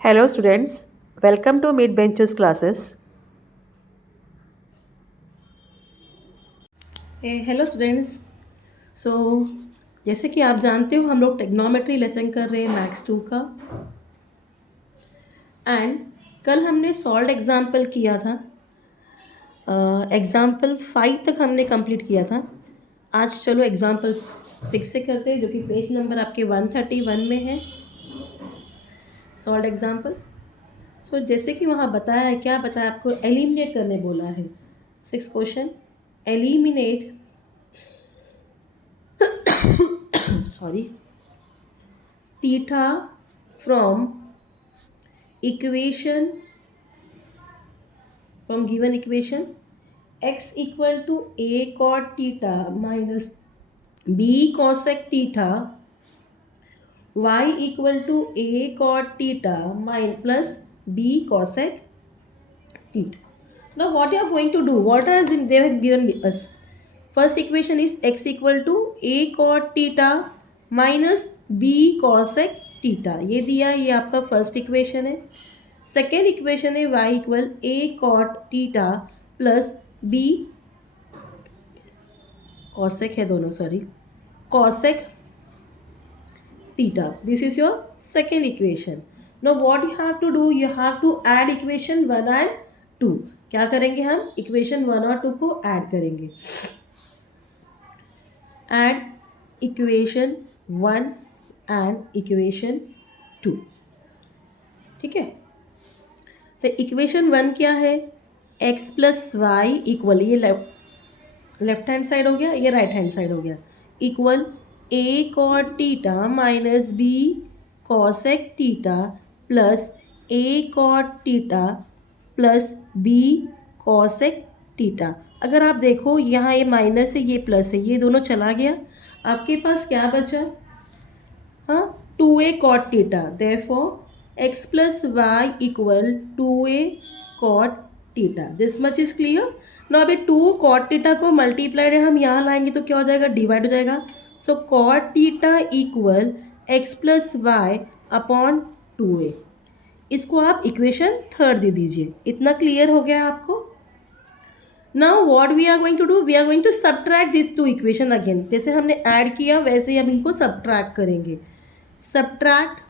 Hello students, welcome to Mid Benches classes. Hello students. So जैसे कि आप जानते हो हम लोग टेक्नोमेट्री लेसन कर रहे हैं मैथ्स 2 का। एंड कल हमने सॉल्व एग्जाम्पल किया था। एग्जाम्पल 5 तक हमने कंप्लीट किया था। आज चलो एग्जाम्पल 6 से करते हैं, जो कि पेज नंबर आपके 131 में है। Solve example. सो जैसे कि वहाँ बताया है, क्या बताया आपको, एलिमिनेट करने बोला है। 6 question, eliminate sorry theta from given equation x equal to a cot theta minus b cosec theta, y equal to a cot theta plus b cosec theta. Now what you are going to do, what has they have given us? First equation is x equal to a cot theta minus b cosec theta, ये दिया, ये आपका first equation है। Second equation है y equal a cot theta plus b cosec है, दोनों sorry, cosec theta. This is your second equation. Now what you have to do, you have to add equation 1 and 2। क्या करेंगे हम, equation 1 और 2 को add करेंगे। Add equation 1 and equation 2, ठीक है। तो इक्वेशन 1 क्या है, x प्लस वाई इक्वल, ये लेफ्ट हैंड साइड हो गया, ये राइट हैंड साइड हो गया, equal a cot theta minus b cosec theta plus a cot theta plus b cosec theta. अगर आप देखो यहाँ ये माइनस है, ये प्लस है, ये दोनों चला गया, आपके पास क्या बचा, हाँ, 2a cot theta. Therefore x plus y equal 2a cot theta. This much is clear. ना अभी 2 cot थीटा को मल्टीप्लाइड हम यहाँ लाएंगे तो क्या हो जाएगा, डिवाइड हो जाएगा। So cot theta equal x plus y upon 2a। इसको आप इक्वेशन थर्ड दे दीजिए। इतना क्लियर हो गया आपको। Now what we are going to do, we are going to subtract this two equation again. जैसे हमने ऐड किया वैसे ही हम इनको सबट्रैक्ट करेंगे। Subtract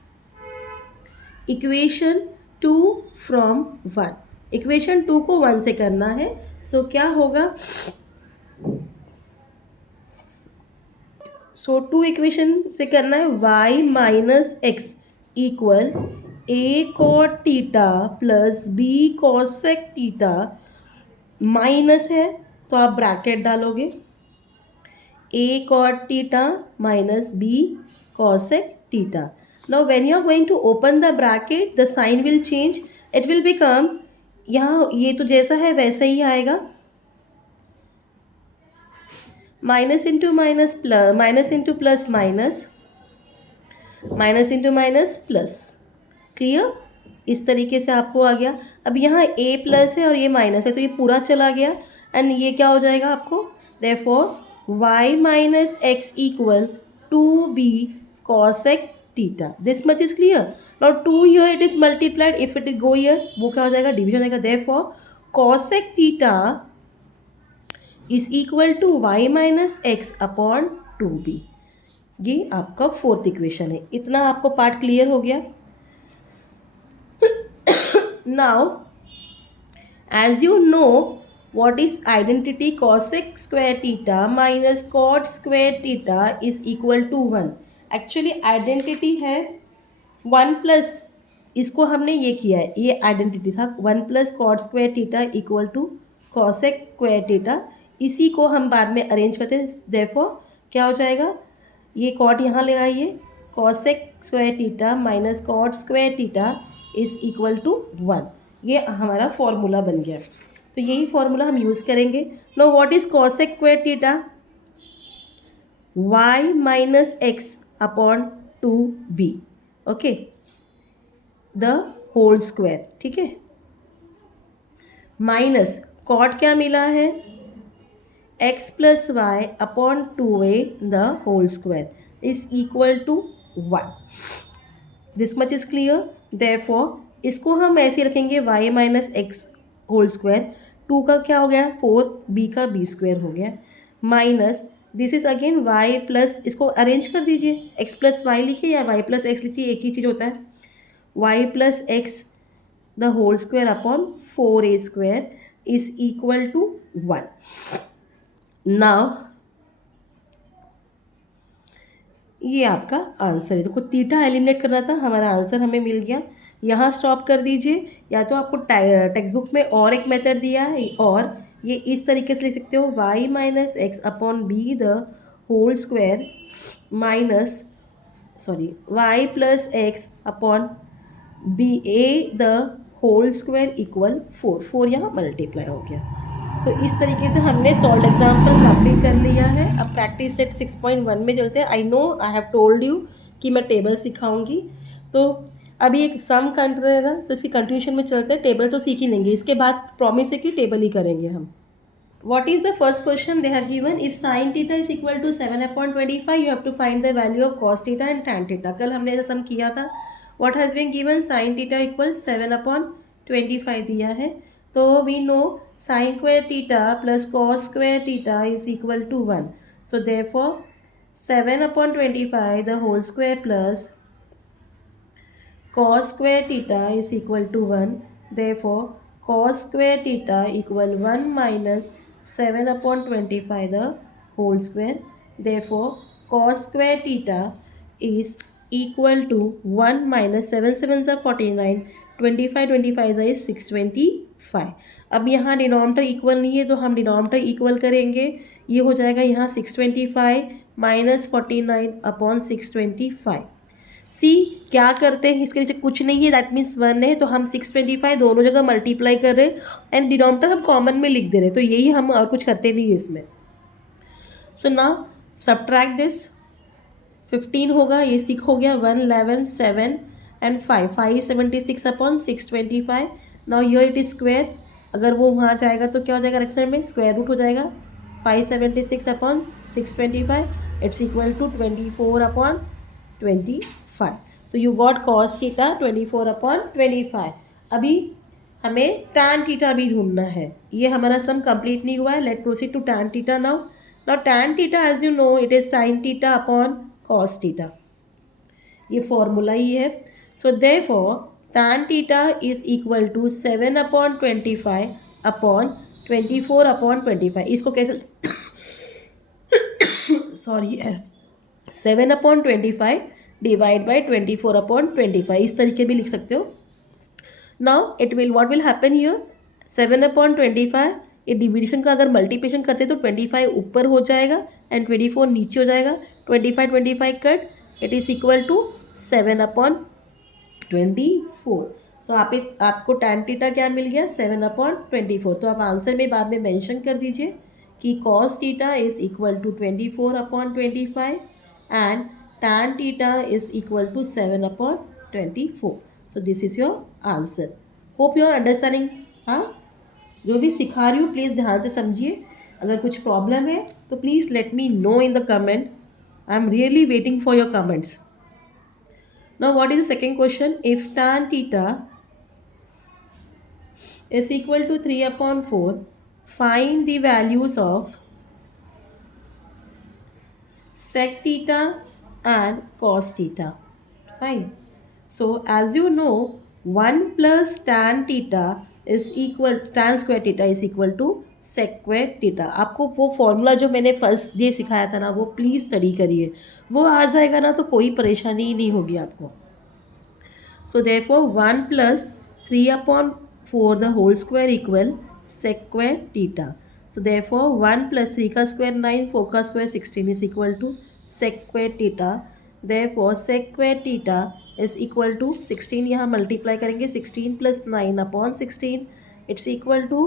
equation 2 from 1। इक्वेशन 2 को 1 से करना है। सो क्या होगा, सो 2 इक्वेशन से करना है, y minus x equal a cot theta plus b cosec theta, minus है तो आप ब्रैकेट डालोगे, a cot theta minus b cosec theta. Now when you are going to open the bracket, the sign will change. It will become, यहाँ ये तो जैसा है वैसा ही आएगा, minus into minus plus, minus into plus minus, minus into minus plus. Clear, इस तरीके से आपको आ गया। अब यहाँ a प्लस है और ये माइनस है तो ये पूरा चला गया, एंड ये क्या हो जाएगा आपको, therefore y minus x equal 2b cosec theta. This much is clear. Now 2 here it is multiplied, if it go here वो क्या हो जाएगा, डिवीजन हो जाएगा। Therefore cosec theta is equal to y minus x upon 2b। ये आपका fourth equation है। इतना आपको पार्ट क्लियर हो गया। Now, as you know, what is identity, cosec square theta minus cot square theta is equal to 1. Actually identity है 1 plus, इसको हमने ये किया है, ये आइडेंटिटी था 1 plus cot square theta equal to cosec square theta. इसी को हम बाद में अरेंज करते हैं। देयरफॉर क्या हो जाएगा, ये कॉट यहाँ ले आइए, cosec square theta minus cot square theta is equal to 1। ये हमारा फॉर्मूला बन गया। तो यही फॉर्मूला हम यूज़ करेंगे। Now what is cosec square theta, y minus x upon 2b, okay, the whole square, ठीक है, माइनस कॉट क्या मिला है, x plus y upon 2a the whole square is equal to 1। This much is clear. Therefore इसको हम ऐसे रखेंगे y minus x whole square. 2 का क्या हो गया 4, b का b स्क्वायर हो गया, minus this is again y plus, इसको अरेंज कर दीजिए, x प्लस वाई लिखिए या y प्लस एक्स लिखिए, एक ही चीज़ होता है. y plus x the whole square upon 4a square is equal to 1. Now ये आपका आंसर है. देखो थीटा एलिमिनेट करना था, हमारा आंसर हमें मिल गया. यहाँ स्टॉप कर दीजिए, या तो आपको टेक्स्ट बुक में और एक मेथड दिया है, और ये इस तरीके से लिख सकते हो y minus x upon b the whole square minus y plus x upon b a the whole square equal 4 यहाँ मल्टीप्लाई हो गया. तो इस तरीके से हमने सॉल्व एग्जाम्पल कंप्लीट कर लिया है. अब प्रैक्टिस सेट 6.1 में चलते हैं. I know I have told you कि मैं टेबल सिखाऊंगी, तो अभी एक सम कंट रहेगा, तो इसकी कंटिन्यूशन में चलते हैं. टेबल तो सीख ही लेंगे, इसके बाद प्रॉमिस है कि टेबल ही करेंगे हम. What is the first question they have given? If sin theta is equal to 7/25, you have to find the value of cos theta and tan theta. कल हमने ऐसा सम किया था. What has been given? Sin theta equals 7/25 दिया है. तो we know sin square theta plus cos square theta is equal to 1. So therefore 7/25 the whole square plus cos square theta is equal to 1. Therefore cos square theta equal 1 minus 7/25 the whole square. Therefore cos square theta is equal to 1 minus 7 7s are 49, 25 is 625. अब यहाँ denominator equal नहीं है, तो हम denominator equal करेंगे. ये हो जाएगा यहाँ 625 माइनस 49 अपॉन 625. सी क्या करते हैं, इसके नीचे कुछ नहीं है, दैट मीन्स 1 है, तो हम 625 दोनों जगह मल्टीप्लाई कर रहे हैं एंड डिनोमिनेटर हम कॉमन में लिख दे रहे हैं. तो यही हम और कुछ करते नहीं है इसमें. So now subtract this. 15 होगा, ये 6 हो गया, 1 11 7 and 576 upon 625. Now here it is square. अगर वो वहाँ जाएगा तो क्या हो जाएगा, रचना में स्क्वायर रूट हो जाएगा. 576 अपॉन 625 इट्स इक्वल टू 24/25. तो यू गॉट कॉस थीटा 24/25. अभी हमें tan थीटा भी ढूंढना है. ये हमारा सम कंप्लीट नहीं हुआ है. Let proceed to tan theta now. Now tan theta as you know it is sin theta upon cos theta. ये फॉर्मूला ही है. So therefore tan theta is equal to 7/25 upon 24/25. इसको कैसे सॉरी 7/25 डिवाइड बाई 24/25. इस तरीके भी लिख सकते हो. Now it will what will happen here, 7/25 ये डिविजन का अगर मल्टीप्लिकेशन करते तो 25 ऊपर हो जाएगा एंड 24 नीचे हो जाएगा. 25 cut, it is equal to 7/24. So आपको tan थीटा क्या मिल गया, 7/24. तो आप आंसर में बाद में मेंशन कर दीजिए कि cos theta is equal to 24/25 and tan theta is equal to 7/24. So this is your answer. Hope you are understanding. हाँ, जो भी सिखा रही हूँ प्लीज़ ध्यान से समझिए. अगर कुछ प्रॉब्लम है तो please let me know in the comment. I am really waiting for your comments. Now what is the second question? If tan theta is equal to 3/4, find the values of sec theta and cos theta. Fine. So as you know, 1 plus tan theta is equal, tan square theta is equal to sec square theta. आपको वो formula जो मैंने first day सिखाया था ना, वो please study करिए. वो आ जाएगा ना तो कोई परेशानी ही नहीं होगी आपको. So therefore 1 plus 3/4 the whole square equal sec square theta. So therefore 1 plus 3 का square 9, 4 का square 16 is equal to sec square theta. Therefore sec square theta is equal to 16, यहाँ मल्टीप्लाई करेंगे 16 plus 9/16 it's equal to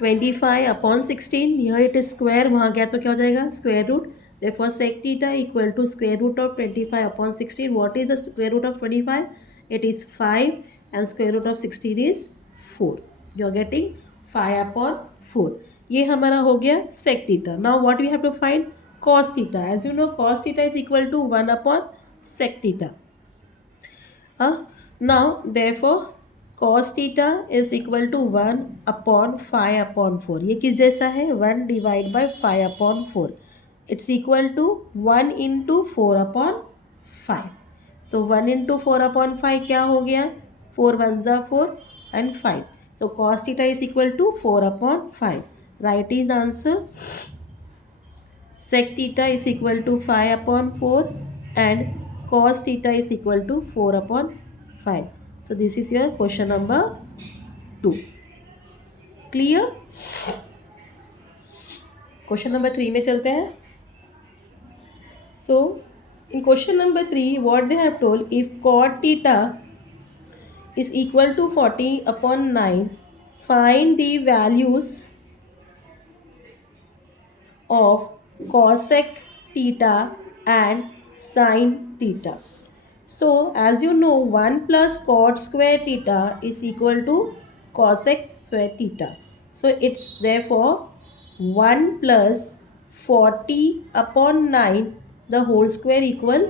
25/16. यहाँ it square, वहाँ गया तो क्या हो जाएगा, square root. Therefore sec theta equal to square root of 25/16. What is the square root of 25? It is 5 and square root of 16 is 4. You are getting 5/4. ये हमारा हो गया sec theta. Now what we have to find, cos theta. As you know cos theta is equal to 1/sec theta. Now therefore cos theta is equal to 1/5/4. ये किस जैसा है? 1 divide by 5/4. It's equal to 1 into 4/5. तो 1 into 4/5 क्या हो गया? 4 1 ज़ा 4 and 5. So cos theta is equal to 4/5. Right is answer. sec theta is equal to 5/4 and cos theta is equal to 4/5. So this is your question number 2. Clear? Question number 3 में चलते हैं. So in question number 3 what they have told, if cot theta is equal to 40/9, find the values of cosec theta and sin theta. So as you know, 1 plus cot square theta is equal to cosec square theta. So it's therefore 1 plus 40/9 the whole square equal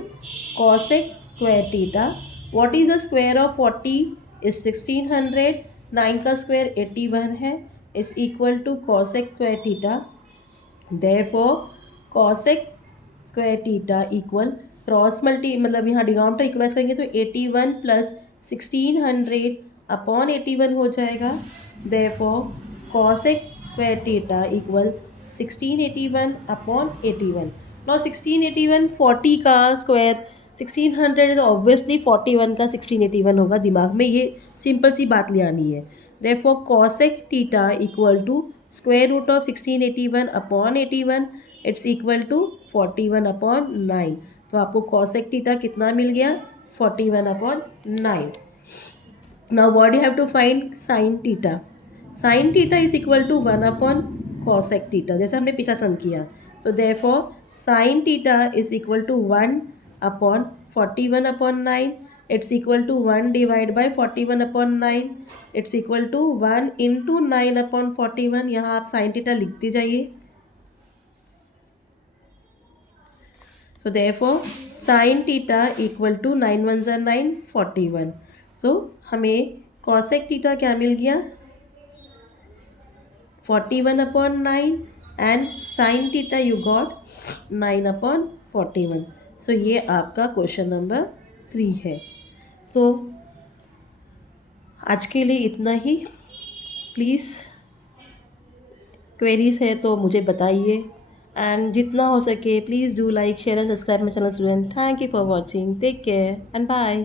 cosec square theta. What is the square of 40? Is 1600. 9 का square 81 है. Is equal to cosec square theta. Therefore cosec square theta equal cross multi मतलब यहाँ denominator equalise करेंगे तो 81 plus 1600/81 हो जाएगा. Therefore cosec square theta equal 1681/81. Now 1681 40 का square 1600 तो ऑब्वियसली 41 का 1681 होगा. दिमाग में ये सिंपल सी बात ले आनी है. Therefore cosec theta equal to square root of 1681/81. It's equal to 41/9. तो आपको cosec थीटा कितना मिल गया? 41/9. Now what you have to find sin theta. sin theta is equal to 1/cosec theta, जैसे हमने पिछला सम किया. So therefore sin theta is equal to 1/41/9. It's equal to 1 divide by 41/9. It's equal to 1 into 9/41. यहाँ आप sin theta लिखते जाइए. So therefore sin theta equal to 9 1 ज़ा 9 41. So हमें cosec theta क्या मिल गया? 41/9 and sin theta you got 9/41. So ये आपका क्वेश्चन नंबर 3 है. तो आज के लिए इतना ही. प्लीज़ क्वेरीज है तो मुझे बताइए. And जितना हो सके please do like, share and subscribe my channel student. Thank you for watching. Take care and bye.